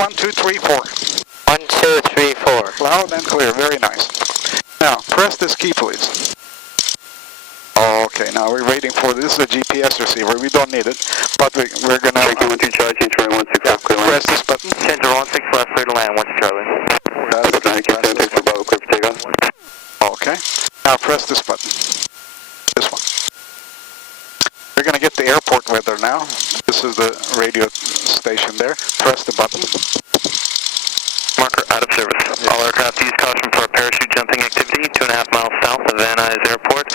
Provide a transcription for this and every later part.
1, 2, 3, 4. 1, 2, 3, 4. Loud and clear, very nice. Now, press this key, please. Okay, now we're waiting for this. Is a GPS receiver. We don't need it, but we're going to... Check 12 Charlie, change to runway 16 left, clear to land. Press this button. Change to 16 left, clear to land, 1 Charlie. Thanks for Bravo, clear for takeoff. Okay, now press this button. This one. We're going to get the airport weather now. This is the radio station there. Press the button. Marker out of service. Yes. All aircraft use caution for parachute jumping activity 2.5 miles south of Van Nuys Airport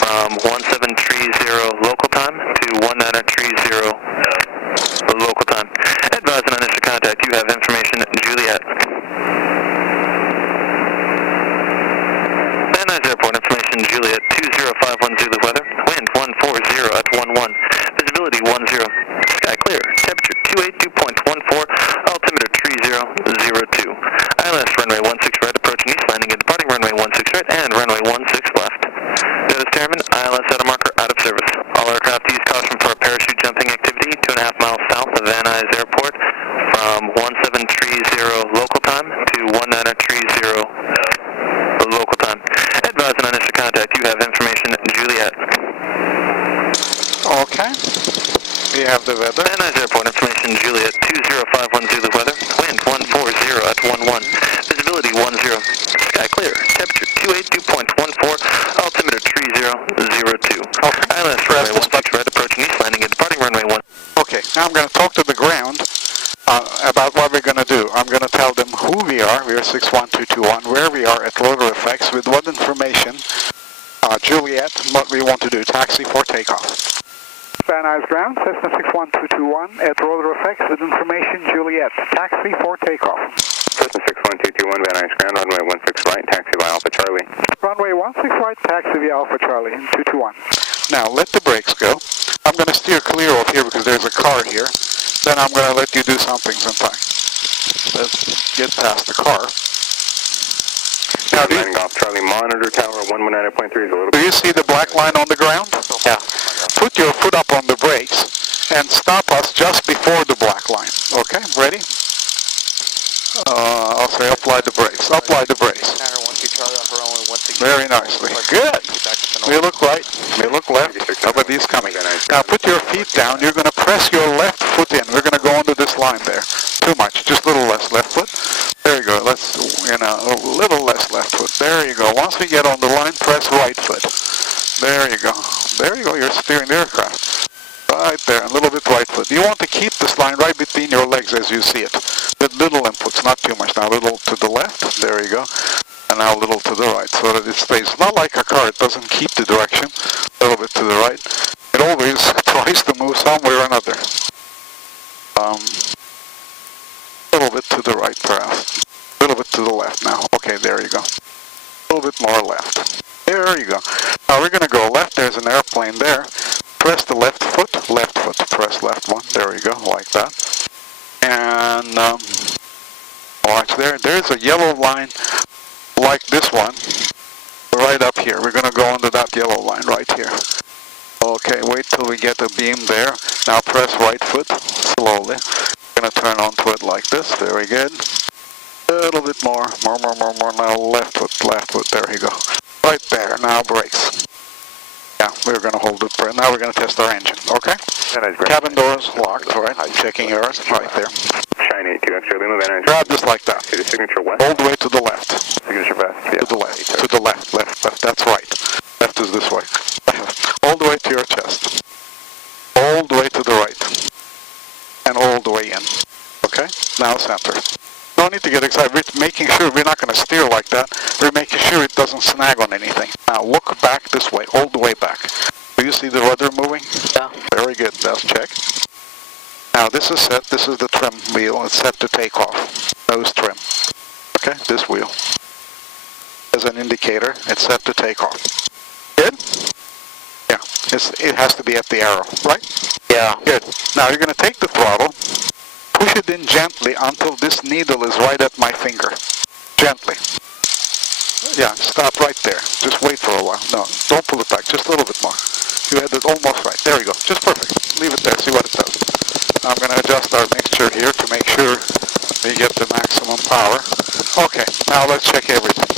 from 1730 local time to 1930 local time. Advise on initial contact. You have information, Juliet. Van Nuys Airport information, Juliet 2051 Zulu weather. Wind 140 at 11. Visibility 10. Sky clear. Temperature 282.14. Altimeter 3002. ILS runway 16 right, approaching east, landing and departing runway 16 right and runway 16 left. Notice Chairman, ILS at a marker out of service. All aircraft use caution for parachute jumping activity 2.5 miles south of Van Nuys Airport from 1730 local time to 1930 local time. Advise on initial contact. You have information, Juliet. Okay. We have the weather. Van Nuys Airport information, Juliet 2051 Zulu weather. Wind 140 at 11. Visibility 10. Sky clear. Temperature 282.14. Altimeter 3002. Okay. ILS runway 16 right, approaching east, landing and departing runway 1. Okay, now I'm going to talk to the ground about what we're going to do. I'm going to tell them who we are 61221, where we are at ROTOR F with what information, Juliet, what we want to do, taxi for takeoff. Van Nuys ground, Cessna 61221 at ROTOR F with information, Juliet, taxi for takeoff. Cessna 61221, Van Nuys ground, runway 16 right, taxi by Alpha Charlie. Runway 16 right, taxi via Alpha Charlie, 221. Now, let the brakes go. I'm going to steer clear of here because there's a car here. Then I'm going to let you do something sometime. Let's get past the car. Now, landing off Charlie, monitor tower 119.3 is a little bit... Do you see the black line on the ground? Yeah. Put your foot up on the brakes and stop us just before the black line. Okay, ready? I'll say apply the brakes. Apply the brakes. Very nicely. Good. We look right. We look left. Nobody's coming. Now put your feet down. You're going to press your left foot in. We're going to go under this line there. Too much. Just a little less left foot. There you go. Let's, a little less left foot. There you go. Once we get on the line, press right foot. There you go. There you go. You're steering the aircraft. Right there. A little bit right foot. You want to keep this line right between your legs as you see it. With little inputs, not too much. Now a little to the left. There you go. And now a little to the right so that it stays. Not like a car. It doesn't keep the direction. A little bit to the right. It always tries to move somewhere or another. A little bit to the right perhaps. A little bit to the left now. Okay, there you go. A little bit more left. There you go. Now we're going to go left. There's an airplane there. Press the left foot. Press left one. There you go, like that. And watch there. There's a yellow line like this one right up here. We're going to go under that yellow line right here. Okay, wait till we get a beam there. Now press right foot slowly. Going to turn onto it like this. Very good. A little bit more. More. Now left foot. There you go. Right there. Now brakes. Yeah, we're going to hold it for now. We're going to test our engine. Okay? Cabin doors locked. All right. Checking yours. Right there. Shine 82 extra Lima, Van Nuys. Grab this like that. To the signature west. All the way to the left. Signature west. Yeah. To the left. To the left. Left. That's right. Left is this way. All the way to your chest. All the way to the right. And all the way in. Okay? Now center. No need to get excited. We're making sure we're not going to steer like that. We're making sure it doesn't snag on anything. Now look back this way, all the way back. Do you see the rudder moving? Yeah. Very good. That's check. Now this is set. This is the trim wheel. It's set to take off. Nose trim. Okay, this wheel. As an indicator, it's set to take off. Good? Yeah. It has to be at the arrow, right? Yeah. Good. Now you're going to take the throttle. Push it in gently until this needle is right at my finger. Gently. Yeah, stop right there. Just wait for a while. No, don't pull it back. Just a little bit more. You had it almost right. There you go. Just perfect. Leave it there. See what it does. I'm going to adjust our mixture here to make sure we Now let's check everything.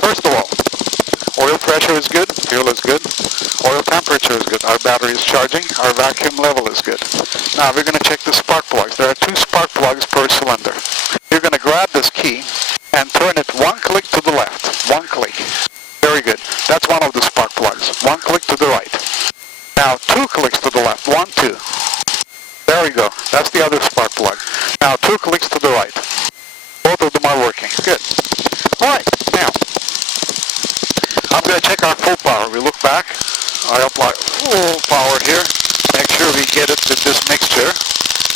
First of all, oil pressure is good, fuel is good, oil temperature is good, our battery is charging, our vacuum level is good. Now we're going to check the spark plugs. There are 2 spark plugs per cylinder. You're going to grab this key and turn it 1 click to the left. 1 click. Very good. That's one of the spark plugs. 1 click to the right. Now 2 clicks to the left. 1, 2. There we go. That's the other spark plug. Now 2 clicks to the right. Both of them are working. Good. Alright, now I'm going to check our full power. We look back. I apply full power here. Make sure we get it with this mixture.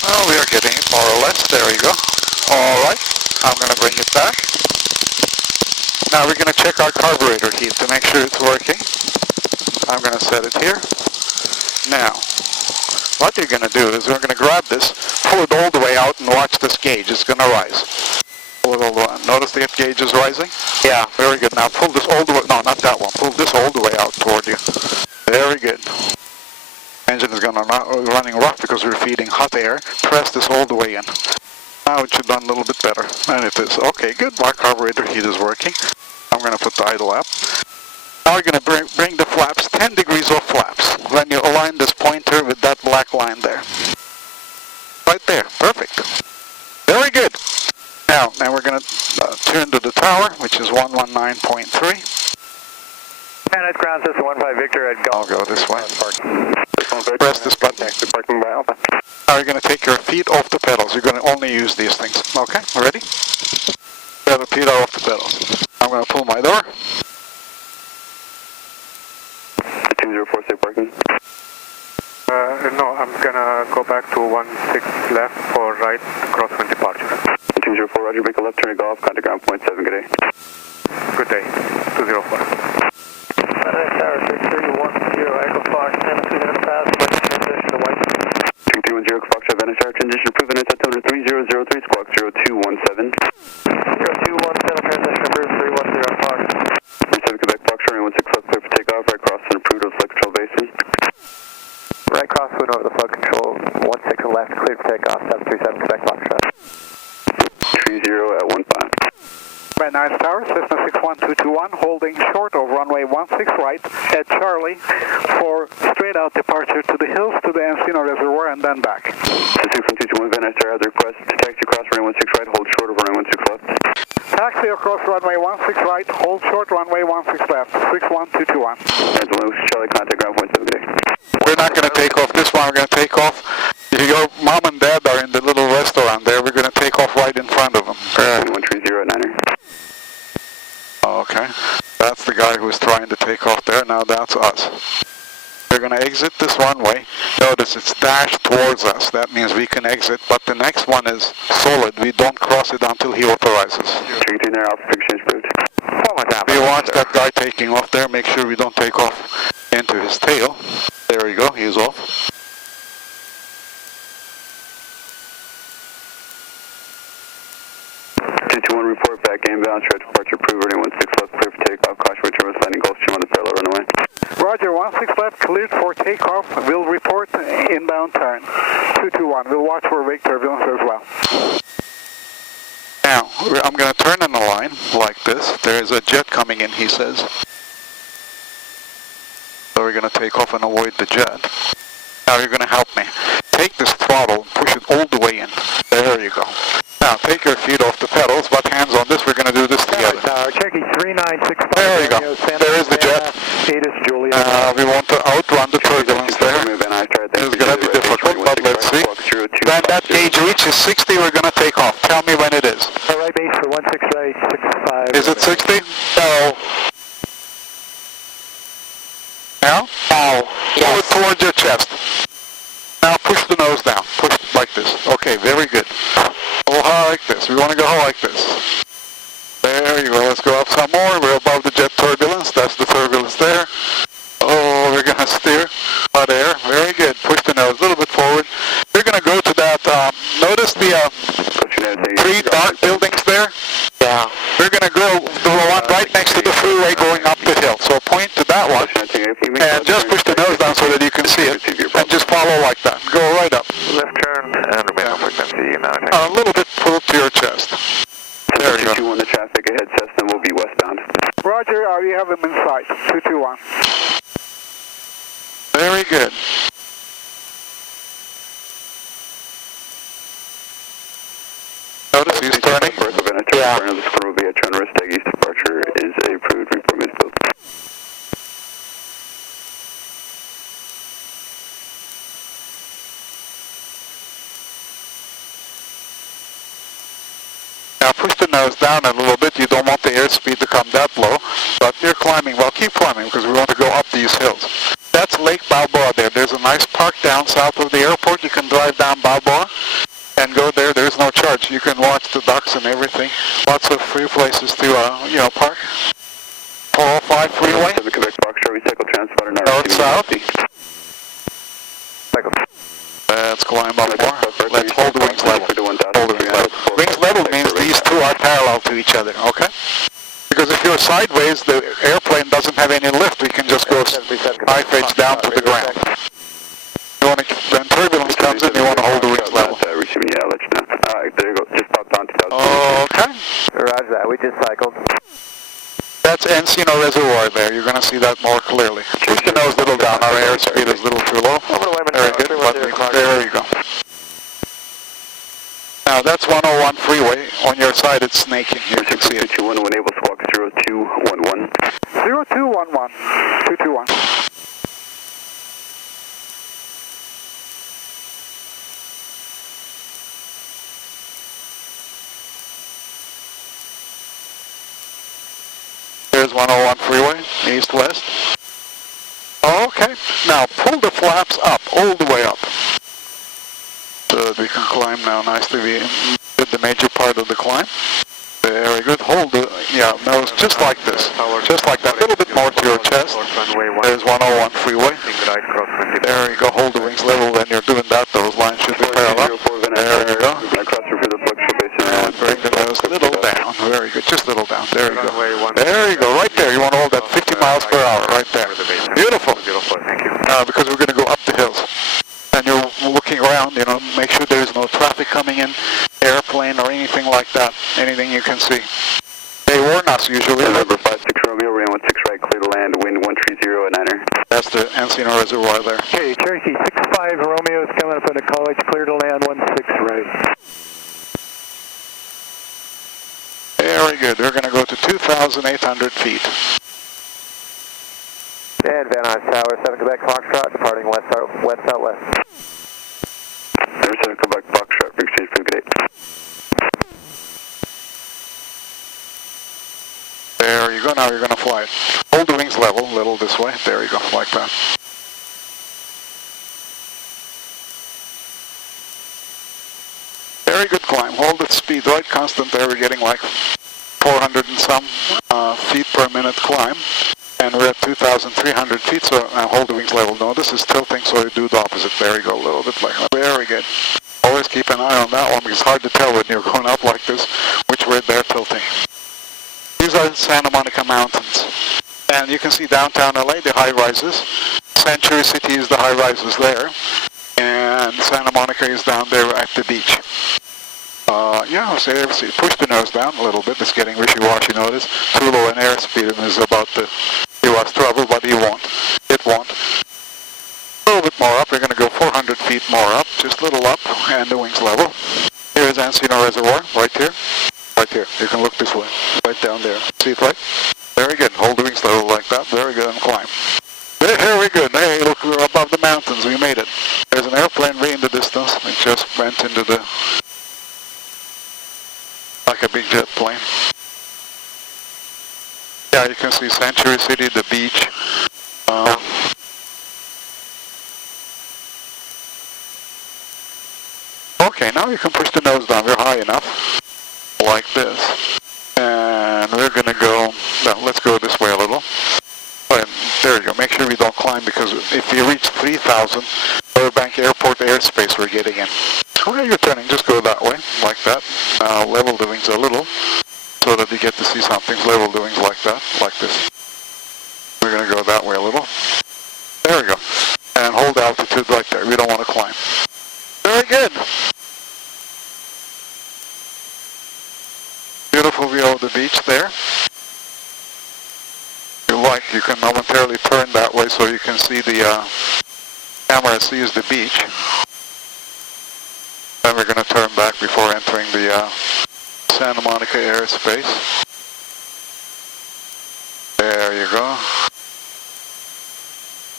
Oh, we are getting it more or less. There we go. Alright, I'm going to bring it back. Now we're going to check our carburetor heat to make sure it's working. I'm going to set it here. Now, what you're going to do is we're going to grab this, pull it all the way out and watch this gauge. It's going to rise. Pull it all the way. Notice the gauge is rising? Yeah. Very good. Now pull this all the way, no, not that one. Pull this all the way out toward you. Very good. Engine is going to running rough because we're feeding hot air. Press this all the way in. Now it should run a little bit better. And it is. Okay, good. My carburetor heat is working. I'm going to put the idle up. Now we're going to bring the flaps 10 degrees off flaps. Then you align this pointer with that black line there. Right there. Perfect. Very good. Now we're going to turn to the tower, which is 119.3. Manage ground system 15 Victor at I'll go this way. Press this button. Now you're going to take your feet off the pedals. You're going to only use these things. Okay, ready? Grab the feet off the pedals. I'm going to pull my door. 204, stay parking. No, I'm going to go back to 16 left for right crosswind departure. 204, roger, make a left turn to golf, contact ground point 7, good day. Good day, 204. Tower 6310, Echo Fox, 10 2 minutes past, but transition to white. 2310, Fox, Venice Tower, transition approved, Venice altimeter 3003, squawk 0217. 0217, transition approved, 310 Fox. 17 Quebec, Fox, runway 16 left, clear for takeoff, right cross and approved of flight control basin. Right crosswind over the flood control, 16 left, cleared for takeoff, 737 Quebec, Fox. 30 at 15. Brand 9 Tower, Cessna 61221, holding short of runway 16 right at Charlie for straight out departure to the hills to the Encino Reservoir and then back. 61221, Van Nuys Tower has a request to taxi across runway 16 right, hold short of runway 16 left. Taxi across runway 16 right, hold short runway 16 left, 61221. Charlie, contact ground point 7, good day. We're not going to take off this one, we're going to take off. Your mom and dad are in the little restaurant there, we're going to take off right in front of them. 2130 at 9er. Okay, that's the guy who's trying to take off there, now that's us. We're going to exit this runway. Notice it's dashed towards us, that means we can exit, but the next one is solid, we don't cross it until he authorizes. 318 there, Alpha exchange approved. You watch that guy taking off there, make sure we don't take off into his tail. There you go, he's off. Report back inbound, stretch departure approved, running 16 left, clear for takeoff, caution for turbulence, landing Gulfstream on the parallel runway. Roger, 16 left, cleared for takeoff, we'll report inbound turn. 221, we'll watch for wake turbulence as well. Now, I'm going to turn in a line like this, there is a jet coming in, he says. So we're going to take off and avoid the jet. Now you're going to help me. Take this throttle, push it all the way in. There you go. Now take your feet off the pedals, but hands on this, we're going to do this together. Cherokee 3965. There you go. There is the jet. We want to outrun the turbulence there. It's going to be difficult, but let's see. When that gauge reaches 60, we're going to take off. Tell me when it is. Right base for 16 right, 65. Is it 60? No. Now? Now. Pull it towards your chest. Now push the nose down. Push it like this. Okay, very good. Go high like this. We want to go high like this. There you go. Let's go up some more. We're above the jet turbulence. That's the turbulence there. Oh, we're going to steer. Hot air. Very good. Push the nose a little bit forward. We're going to go to that. Notice the 3 dark buildings there? Yeah. We're going to go to the one right next to the freeway going up the hill. So point to that one. And just push the nose down so that you can see it. And just follow like that. Go right up. Left turn and remain on frequency now. A little bit pull to your chest. There you go. The traffic Roger, we have him in sight. 221. Very good. Notice he's turning. Yeah. This will be a turn risk tag east departure is approved. Report miss both. Now push the nose down a little bit. You don't want the airspeed to come that low, but you're climbing. Well, keep climbing because we want to go up these hills. That's Lake Balboa there. There's a nice park down south of the airport. You can drive down Balboa and go there. There's no charge. You can watch the ducks and everything. Lots of free places to, park. 405 freeway. The Quebec Foxtrot recycle transponder. North-south. Let's climb up more. Let's hold the wings level. Hold the wings level. Wings level means these two are parallel to each other, okay? Because if you're sideways, the airplane doesn't have any lift. We can just go high pitch down to the ground. You want to, when turbulence comes in, you want to hold the wings level. Receiving, yeah, I'll let you know. Alright, there you go. Just popped on 2000. Okay. Roger that. We just cycled. That's Encino Reservoir there. You're going to see that more clearly. Push the nose a little down. Our airspeed is a little too low. Very good. There you go. Now that's 101 freeway. On your side it's snaking. You can see it. 221 when able to walk 0211. 0211. 221. There's 101 freeway, east-west. Okay, now pull the flaps up, all the way up. So that we can climb now nicely. We did the major part of the climb. Very good. Hold the, nose just like this. Just like that. A little bit more to your chest. There's 101 freeway. There you go. Hold the wings level. When you're doing that, those lines should be parallel. There you go. And bring the nose a little down. Very good. Just a little down. There you go. There you go. Right there. You want to hold that 50 miles per hour. Right there. Beautiful. Thank you. Because we're going to go up the hills. And you're looking around, make sure there's no traffic coming in, airplane or anything like that. Anything you can see. They warn us usually. November 56 Romeo, Ran 16 right, clear to land, wind 130 at 9er. That's the Encino Reservoir there. Okay, Cherokee 65 Romeo is coming up into college, clear to land 16 right. Very good. We're going to go to 2,800 feet. And Van Nuys Tower, 7 Quebec Foxtrot, departing west-southwest. There's 7 Quebec Foxtrot, big exchange for good 8. There you go. Now you're going to fly it. Hold the wings level, a little this way. There you go, like that. Very good climb. Hold its speed right constant there. We're getting like 400 and some feet per minute climb. And we're at 2,300 feet, so now hold the wings level. No, this is tilting, so you do the opposite. There you go, a little bit like that. Very good. Always keep an eye on that one, because it's hard to tell when you're going up like this, which way they're tilting. These are the Santa Monica Mountains. And you can see downtown LA, the high-rises. Century City is the high-rises there. And Santa Monica is down there at the beach. So push the nose down a little bit. It's getting wishy-washy, notice. Too low an airspeed and is about to give us trouble, but it won't. A little bit more up. We're going to go 400 feet more up, just a little up, and the wings level. Here's Encino Reservoir, right here. Right here. You can look this way, right down there. See it right? Very good. Hold the wings level like that. Very good, and climb. Very good. Hey, look, we're above the mountains. We made it. There's an airplane way in the distance. It just went into the... like a big jet plane. Yeah, you can see Century City, the beach. Okay, now you can push the nose down. We're high enough, like this. And we're going to go, let's go this way a little. And there you go. Make sure we don't climb, because if we reach 3,000, Burbank Airport airspace we're getting in. Okay, you're turning. Just go that way, like that. Now level the wings a little, so that you get to see something. Level the wings like that, like this. We're going to go that way a little. There we go. And hold altitude right there. We don't want to climb. Very good. Beautiful view of the beach there. like, you can momentarily turn that way so you can see the camera sees the beach. Then we're going to turn back before entering the Santa Monica airspace. There you go.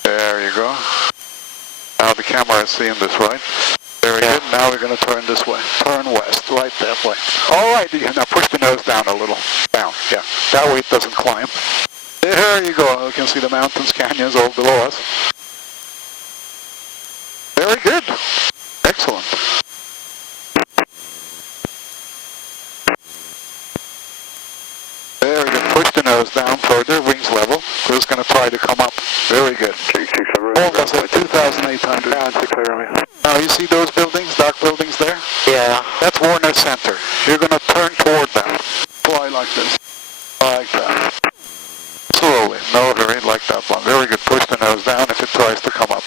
There you go. Now the camera is seeing this, right? Very good. Now we're going to turn this way. Turn west, right that way. All right, now push the nose down a little. Down, yeah. That way it doesn't climb. There you go. You can see the mountains, canyons all below us. Very good. Excellent. There you go. Push the nose down further, wings level. We're just going to try to come up. Very good. Hold us at 2,800. Now you see those buildings, dark buildings there? Yeah. That's Warner Center. You're going to turn toward them. Fly like this. Like that. Slowly. No hurry, like that one. Very good. Push the nose down if it tries to come up.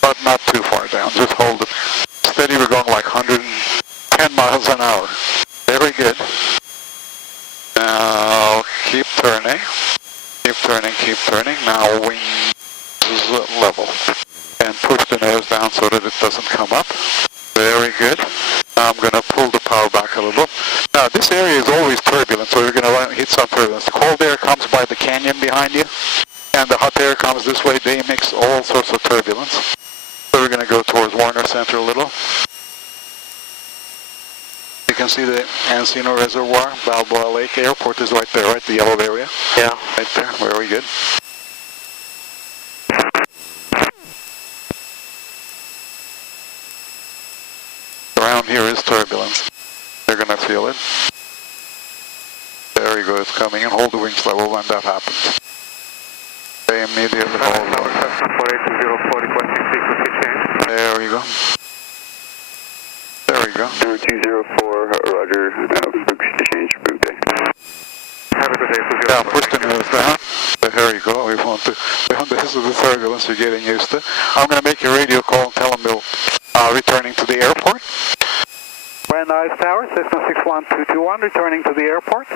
But not too far down. Just hold it steady. We're going like 110 miles an hour. Very good. Now keep turning. Keep turning, keep turning. Now wings level. And push the nose down so that it doesn't come up. Very good. Now I'm going to pull the power back a little. Now this area is always turbulent, so you're going to hit some turbulence. The cold air comes by the canyon behind you, and the hot air comes this way. They mix all sorts of turbulence. So we're going to go towards Warner Center a little. You can see the Encino Reservoir, Balboa Lake Airport is right there, right? The yellow area. Yeah. Right there. Very good. Around here is turbulence. You're going to feel it. There you go. It's coming in. Hold the wings level when that happens. They immediately hold on. There you go. There we go. 0204, Roger. Books to change route. Have a good day. Yeah, push the nose down. There you go. We want this is the turbulence you're getting used to. I'm going to make a radio call and tell them they'll returning to the airport. Brand Nice Tower, Cessna 61221, returning to the airport.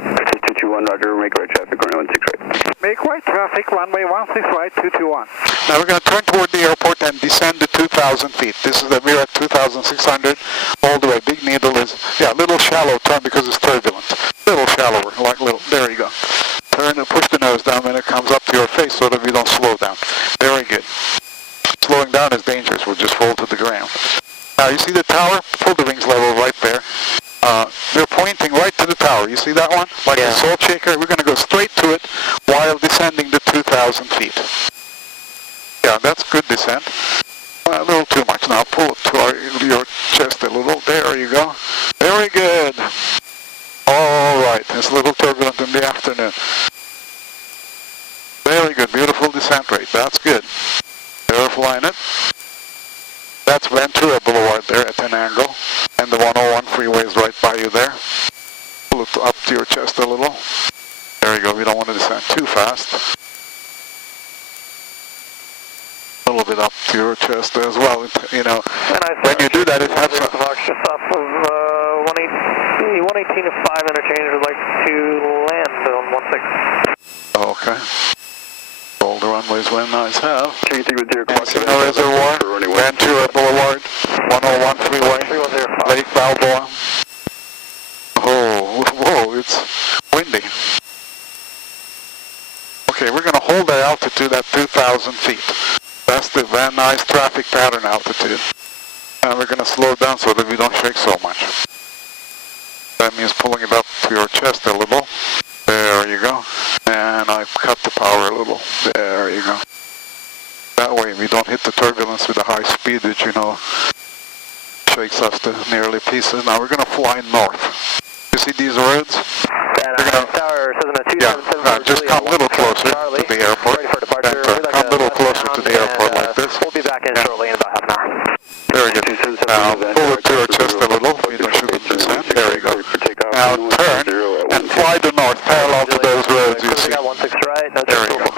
221, Roger. Make right traffic, runway 16 right. Make right traffic, runway 16 right, 221. Now we're going to turn toward the airport and descend to 2,000 feet. This is we're at 2,600 all the way. Big needle is, yeah, a little shallow turn because it's turbulent. A little shallower, like little, there you go. Turn and push the nose down when it comes up to your face so that we don't slow down. Very good. Slowing down is dangerous. We'll just fall to the ground. Now you see the tower? Pull the wings level right there. They're pointing right to the tower. You see that one? Like a salt shaker. We're going to go straight to it while descending the 2,000 feet. Yeah, that's good descent. A little too much now. Pull it to your chest a little. There you go. Very good. All right. It's a little turbulent in the afternoon. Very good. Beautiful descent rate. That's good. You're flying it. That's Ventura Boulevard there at an angle. And the 101 freeway is right by you there. Pull it up to your chest a little. There you go. We don't want to descend too fast. A little bit up to your chest as well. You know, when you do that, it has some... Just off of 118 to 5 interchange. Would like to land on 16. Okay. All the runways when nice have. 330 Encino Reservoir, Ventura Boulevard, 101 freeway, Lake Balboa. Oh, whoa, it's windy. Okay, we're going to hold that altitude at 2,000 feet. That's the Van Nuys traffic pattern altitude. And we're going to slow down so that we don't shake so much. That means pulling it up to your chest a little. There you go. And I cut the power a little. There you go. That way we don't hit the turbulence with a high speed that, you know, shakes us to nearly pieces. Now we're going to fly north. You see these roads? Just come a little closer to the airport. Come a little closer to the airport like this. We'll be back in shortly in about half an hour. Very good. Now pull it to your chest a little. We don't shoot it descent. There you go. Now turn and fly to north, parallel to those roads you see. There you go.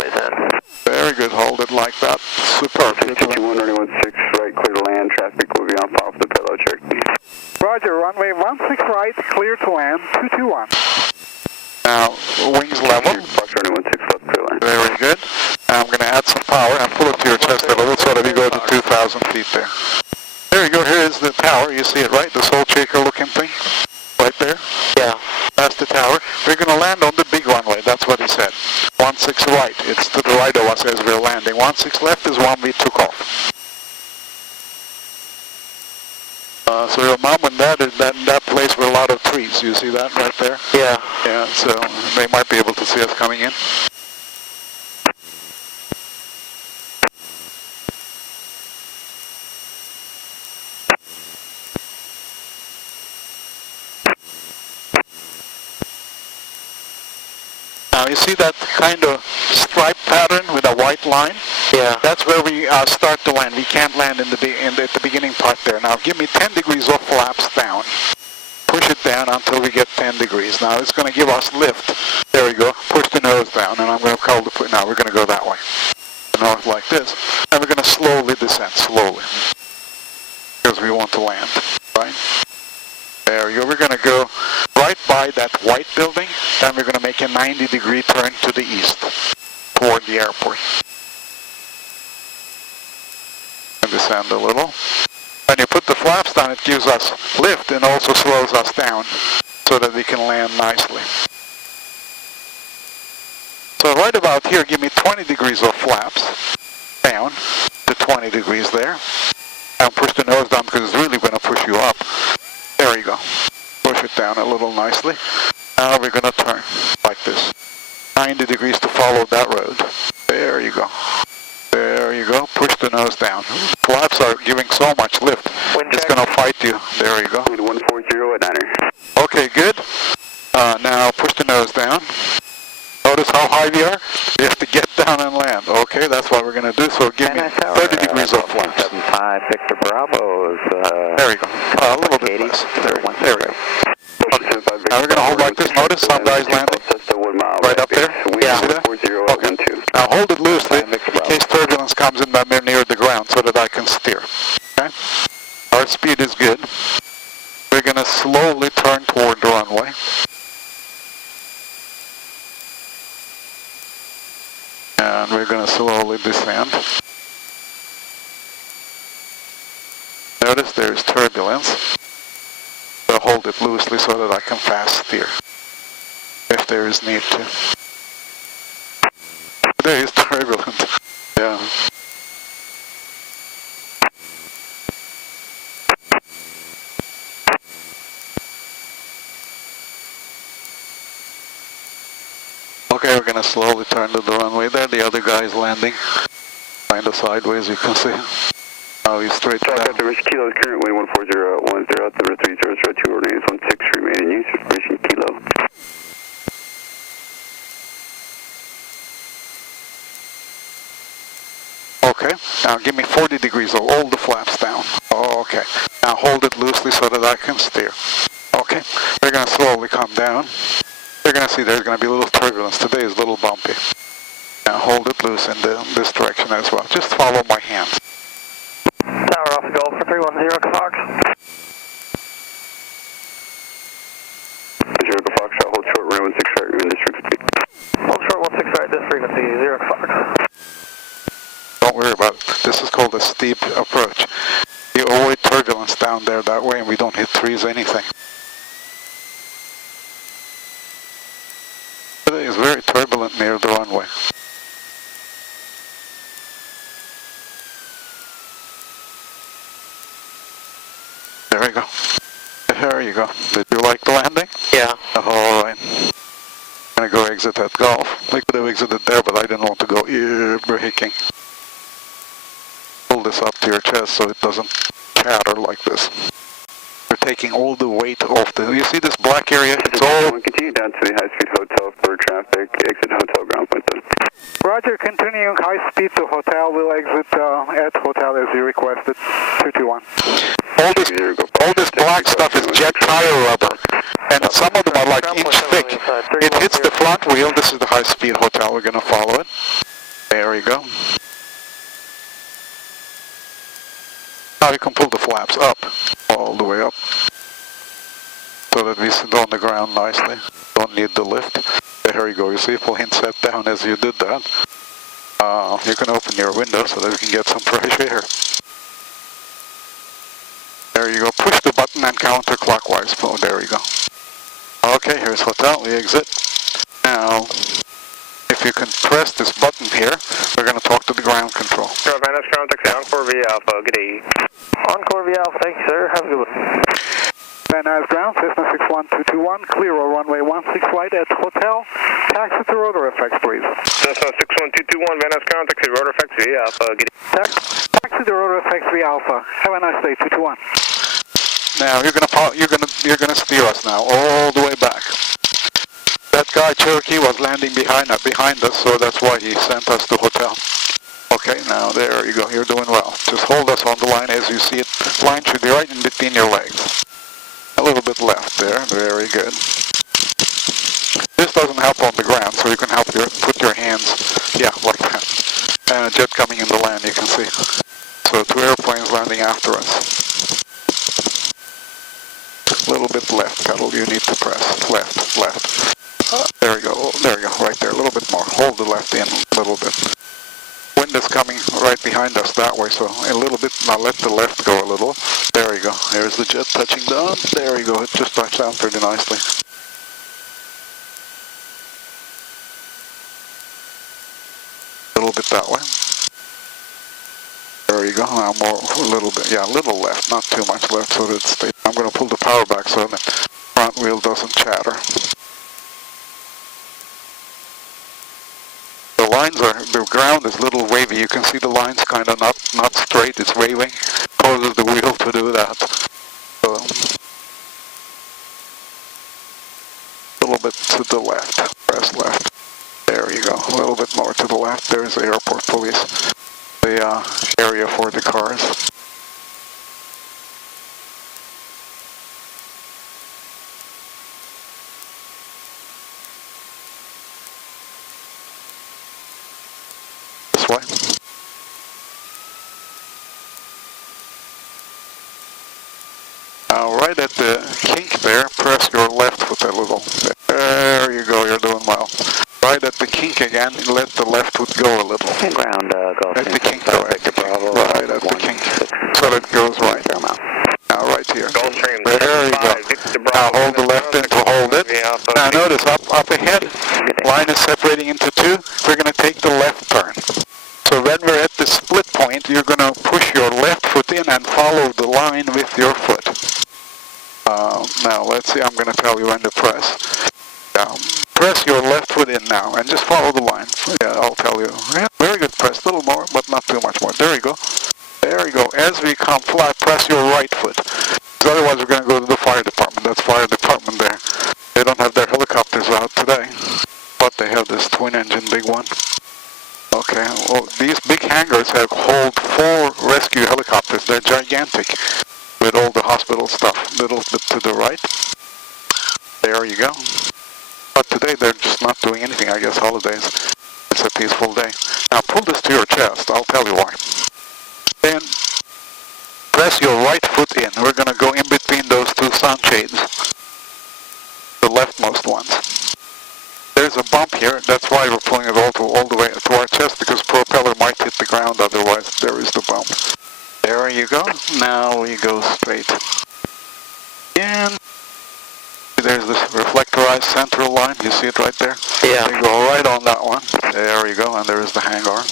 Very good. Hold it like that. Superb. 221, runway 16 right, clear to land. Traffic will be on file for the payload check. Roger, runway 16 right, clear to land, 221. Now, wings level. Fox runway 16 tower. Very good. Now I'm going to add some power and pull it to your chest a little so that we go to 2,000 feet there. There you go. Here is the tower. You see it, right? The soul shaker looking thing? Right there? Yeah. That's the tower. We're going to land on the big runway. That's what he said. 16 right. It's to the right of us as we're landing. 16 left is one we took off. So remember that place with a lot of trees. You see that right there? Yeah. Yeah, so they might be able to see us coming in. Now you see that kind of stripe pattern with a white line? Yeah. That's where we start to land. We can't land at the beginning part there. Now give me 10 degrees of flaps down. Push it down until we get 10 degrees. Now it's going to give us lift. There we go. Push the nose down, and I'm going to call the foot. Now we're going to go that way. North like this. And we're going to slowly descend, slowly. Because we want to land, right? There we go. We're going to go right by that white building. Then we're going to make a 90-degree turn to the east toward the airport. And descend a little. When you put the flaps down, it gives us lift and also slows us down so that we can land nicely. So right about here, give me 20 degrees of flaps down to 20 degrees there. And push the nose down because it's really going to push you up. There you go. Push it down a little nicely. Now we're going to turn like this. 90 degrees to follow that road. There you go. There you go. Push the nose down. Flaps are giving so much lift. It's going to fight you. There you go. 140 at Niner. Okay, good. Now push the nose down. Notice how high we are? We have to get down and land. Okay, that's what we're going to do. So give me 30 degrees of flaps. 75 Victor Bravo is... There we go. A little bit less. There we go. Okay. Now we're going to hold like this. Notice some guys landing right up there. Yeah. See that? Okay. Now hold it loosely in case turbulence comes in when we're near the ground so that I can steer. Okay? Our speed is good. We're going to slowly turn toward the runway. And we're going to slowly descend. Notice there's turbulence. So hold it loosely so that I can fast steer if there is need to. There is turbulence. Yeah. Okay, we're going to slowly turn to the runway there. The other guy is landing. Kind of sideways, you can see. Now he's straight down. After Rich Kilo is current wind 140 at 10, 3002 remains 16 remaining use, information Kilo. Okay, now give me 40 degrees, so hold the flaps down. Okay, now hold it loosely so that I can steer. Okay, we're going to slowly come down. You're going to see there's going to be a little turbulence. Today is a little bumpy. Now hold it loose in this direction as well. Just follow my hands. Tower off Golf for 310 Fox. 0 Fox, hold short runway 16 right, remain district speed. Hold short 16 right, this frequency, 0 Fox. Don't worry about it. This is called a steep approach. You avoid turbulence down there that way and we don't hit trees or anything. Today is very turbulent near the runway. There we go. There you go. Did you like the landing? Yeah. All right. I'm going to go exit that Golf. We could have exited there, but I didn't want to go braking. Pull this up to your chest so it doesn't chatter like this. We're taking all the weight off the... You see this black area? It's all... Continue down to the high-speed hotel for traffic, exit hotel ground point. Roger, continuing high speed to hotel. We'll exit at hotel as you requested. 221. All this black stuff is jet tire rubber, and some of them are like inch thick. It hits the front wheel. This is the high-speed hotel. We're going to follow it. There we go. Now you can pull the flaps up, all the way up, so that we sit on the ground nicely. Don't need the lift. There you go. You see, plane set down as you did that. You can open your window so that you can get some fresh air. There you go. Push the button and counterclockwise. Oh, there you go. Okay, here's hotel. We exit. Now, if you can press this button here, we're going to talk to the ground control. Van Nuys ground taxi, Encore via Alpha, good day. Encore via Alpha, thank you sir, have a good one. Van Nuys ground, Cessna 61221, clear on runway 16 right at hotel. Taxi to ROTOR F, please. Cessna 61221, Van Nuys ground taxi, ROTOR F via Alpha, good day. Taxi to ROTOR F via Alpha. Have a nice day, 221. Now you're gonna steer us now all the way back. That guy Cherokee was landing behind us, so that's why he sent us to hotel. Okay, now there you go. You're doing well. Just hold us on the line as you see it. Line should be right in between your legs. A little bit left there. Very good. This doesn't help on the ground, so you can help put your hands, yeah, like that. And a jet coming in the land, you can see. So 2 airplanes landing after us. A little bit left, pedal, you need to press. Left, left. There you go, right there, a little bit more. Hold the left in a little bit. Wind is coming right behind us that way, so a little bit, now let the left go a little. There you go, there's the jet touching down. There you go, it just touched down pretty nicely. A little bit that way. There you go, now more, a little bit, yeah, a little left, not too much left so that it stays. I'm going to pull the power back so the front wheel doesn't chatter. The ground is a little wavy. You can see the lines kind of not straight, it's waving. Causes the wheel to do that. So, a little bit to the left, press left. There you go, a little bit more to the left. There's the airport police, the area for the cars. This way. Now right at the kink there, press your left foot a little. There you go, you're doing well. Right at the kink again, let the left foot go a little. Ground, Gulf At the kink, right at the kink, so that it goes right. Now right here. There you go. Now hold the left in to hold it. Now notice up ahead, line is separating into two. We're going to take the left turn. So when we're at the split point, you're going to push your left foot in and follow the line with your foot. Now let's see, I'm going to tell you when to press. Press your left foot in now and just follow the line. Yeah, I'll tell you. Yeah, very good, press a little more, but not too much more. There you go. There you go. As we come flat, press your right foot. Because otherwise we're going to go to the fire department. That's fire department there. They don't have their helicopters out today, but they have this twin engine big one. Okay, well, these big hangars hold 4 rescue helicopters. They're gigantic with all the hospital stuff. A little bit to the right. There you go. But today they're just not doing anything, I guess, holidays. It's a peaceful day. Now pull this to your chest, I'll tell you why. Then press your right foot in. We're going to go in between those 2 sunshades. The leftmost ones. There's a bump here, that's why we're pulling it all the way to our chest, because propeller might hit the ground, otherwise there is the bump. There you go. Now we go straight. And there's this reflectorized central line. You see it right there? Yeah. You go right on that one. There you go, and there is the hangar.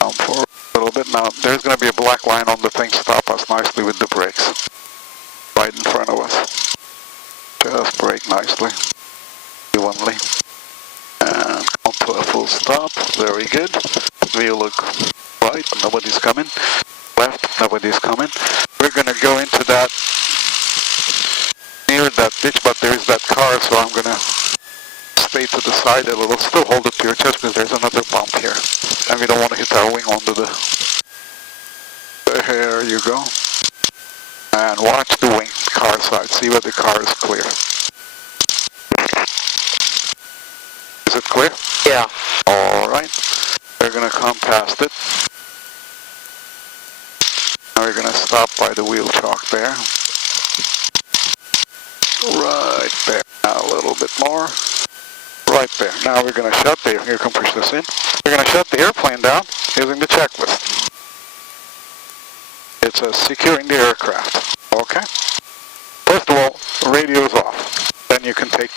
Down forward a little bit. Now, there's going to be a black line on the thing. Stop us nicely with the brakes. Right in front of us. Just brake nicely. Evenly. And come to a full stop. Very good. Wheel look right. Nobody's coming. Left, nobody's coming. We're going to go into that, near that ditch, but there's that car, so I'm going to stay to the side a little. Still hold it to your chest because there's another bump here. And we don't want to hit our wing onto the... There you go. And watch the wing, car side. See where the car is clear. Is it clear? Yeah. Alright. We're going to come past it. Now we're going to stop by the wheel chalk there. Right there. Now a little bit more. Right there. Now we're going to shut the, you can push this in. We're going to shut the airplane down using the checklist. It's securing the aircraft. Okay? First of all, the radio is off. Then you can take